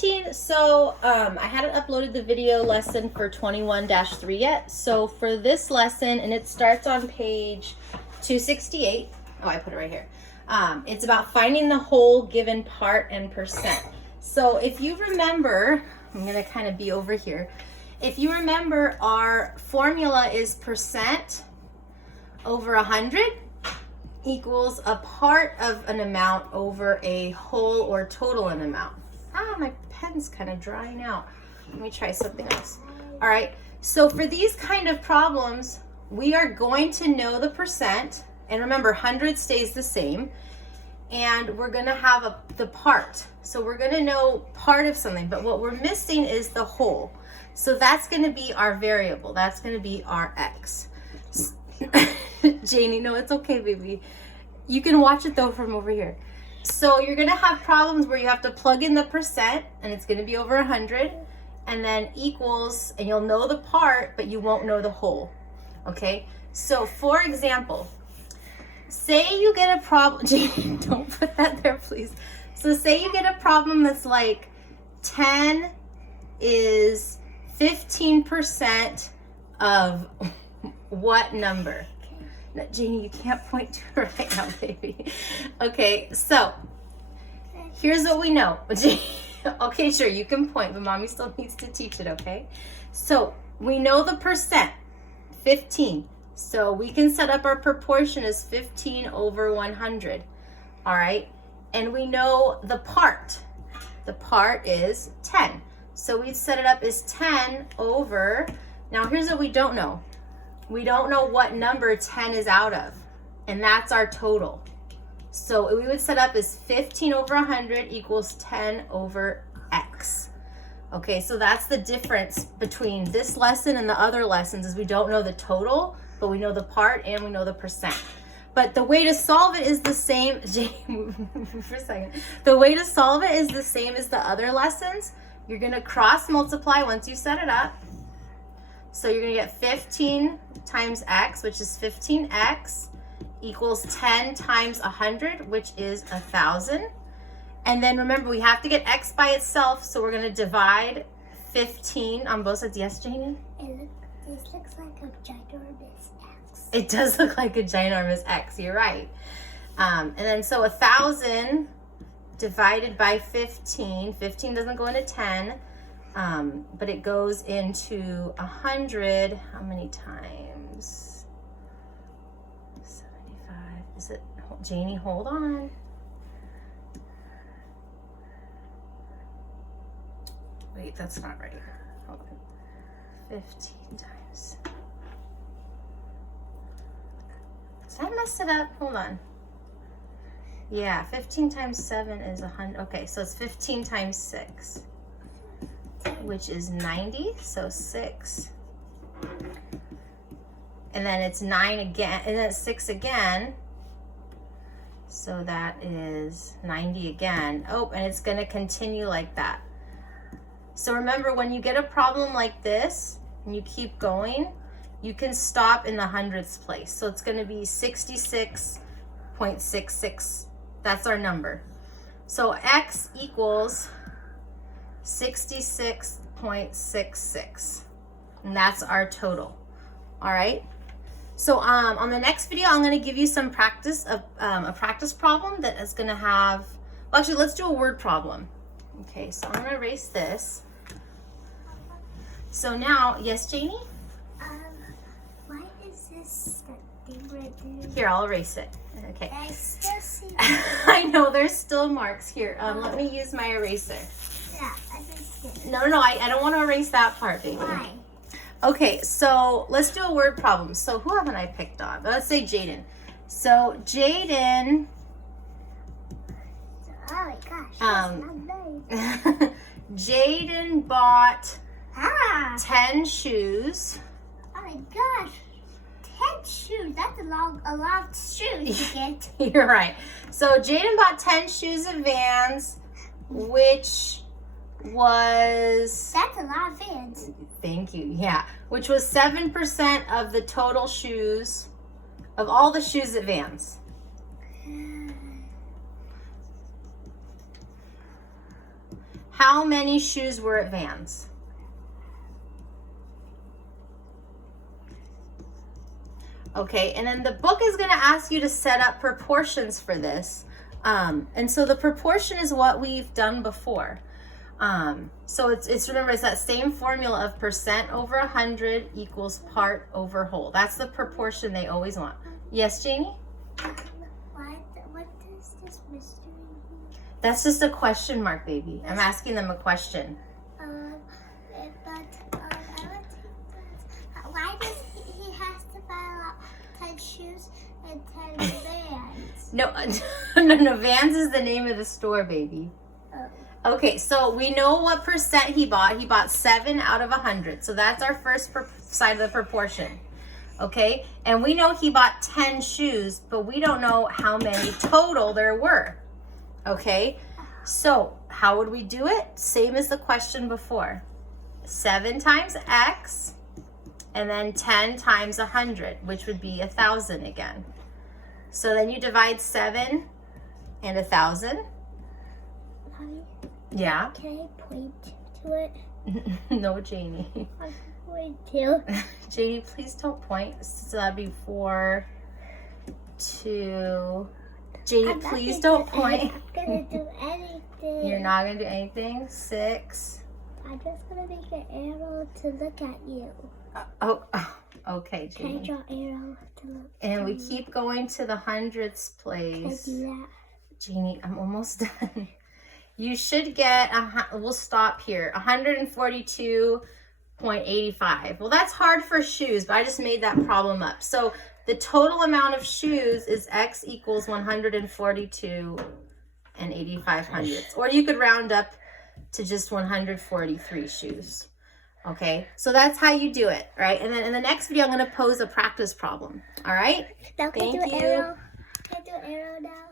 17, so I hadn't uploaded the video lesson for 21-3 yet. So for this lesson, and it starts on page 268. Oh, I put it right here. It's about finding the whole, given part, and percent. So if you remember, I'm gonna kind of be over here. If you remember, our formula is percent over 100 equals a part of an amount over a whole or total an amount. Ah, my pen's kind of drying out. Let me try something else. All right, so for these kind of problems, we are going to know the percent, and remember 100 stays the same, and we're gonna have the part. So we're gonna know part of something, but what we're missing is the whole. So that's gonna be our variable. That's gonna be our x. Janie, no, it's okay, baby. You can watch it though from over here. So you're gonna have problems where you have to plug in the percent, and it's gonna be over 100, and then equals, and you'll know the part, but you won't know the whole. Okay, so for example, say you get a problem, Janie, don't put that there, please. So say you get a problem that's like 10 is 15% of what number? No, Janie, you can't point to her right now, baby. Okay, so here's what we know. Okay, sure, you can point, but mommy still needs to teach it, okay? So we know the percent, 15. So we can set up our proportion as 15 over 100, all right? And we know the part. The part is 10. So we set it up as 10 over, now here's what we don't know. We don't know what number 10 is out of, and that's our total. So we would set up as 15 over 100 equals 10 over x. Okay, so that's the difference between this lesson and the other lessons, is we don't know the total, but we know the part and we know the percent. But the way to solve it is the same. For a second. The way to solve it is the same as the other lessons. You're gonna cross multiply once you set it up. So you're gonna get 15 times x, which is 15x, equals 10 times 100, which is 1,000. And then remember, we have to get x by itself, so we're gonna divide 15 on both sides. Yes, Janie? This looks like a ginormous x. It does look like a ginormous x, you're right. And then so 1,000 divided by 15, 15 doesn't go into 10, but it goes into 100, how many times? 75, is it, Janie, hold on. Wait, that's not right, hold on. 15 times. Did I mess it up? Hold on. Yeah, 15 times 7 is 100. Okay, so it's 15 times 6, which is 90. So 6. And then it's 9 again, and then it's 6 again. So that is 90 again. Oh, and it's going to continue like that. So remember, when you get a problem like this and you keep going, you can stop in the hundredths place. So it's going to be 66.66. That's our number. So x equals 66.66. And that's our total. All right. So on the next video, I'm going to give you some practice of a practice problem that is going to have, well, actually, let's do a word problem. Okay, so I'm going to erase this. So now, yes, Janie? Why is this thing right there? Here, I'll erase it. Okay. I still see I know, there's still marks. Here, let me use my eraser. Yeah, I just did. No, I don't want to erase that part, baby. Why? Okay, so let's do a word problem. So who haven't I picked on? Let's say Jaden. So Jaden. Oh my gosh, that's not nice. Jaden bought Ah! 10 shoes. Oh my gosh, 10 shoes. That's a lot of shoes to get. You're right. So Jaden bought 10 shoes of Vans, which was... That's a lot of Vans. Thank you. Yeah, which was 7% of the total shoes, of all the shoes at Vans. How many shoes were at Vans? Okay, and then the book is going to ask you to set up proportions for this. And so the proportion is what we've done before. So it's remember, it's that same formula of percent over 100 equals part over whole. That's the proportion they always want. Yes, Janie? What is this mystery? That's just a question mark, baby. I'm asking them a question. I want to why does he has to buy 10 shoes and 10 Vans? No, Vans is the name of the store, baby. Oh. Okay, so we know what percent he bought. He bought 7 out of 100. So that's our first side of the proportion. Okay, and we know he bought 10 shoes, but we don't know how many total there were. Okay, so how would we do it? Same as the question before. 7 times X, and then 10 times 100, which would be 1,000 again. So then you divide 7 and 1,000. Mommy, Yeah. can I point to it? No, Janie. I point to. Janie, please don't point. So that'd be 4, 2. Janie, I'm not please gonna don't do point. I'm gonna do anything. You're not gonna do anything. 6. I'm just gonna make an arrow to look at you. Oh, okay, Can I Janie. draw arrow to look And at we you? keep going to the hundreds Can I place. do that? Jeannie, I'm almost done. You should get, we'll stop here, 142.85. Well, that's hard for shoes, but I just made that problem up. So the total amount of shoes is X equals 142 and 85 hundredths. Or you could round up to just 143 shoes. Okay, so that's how you do it, right? And then in the next video, I'm going to pose a practice problem. All right? Now can I Thank do an you. arrow? Can I do an arrow now?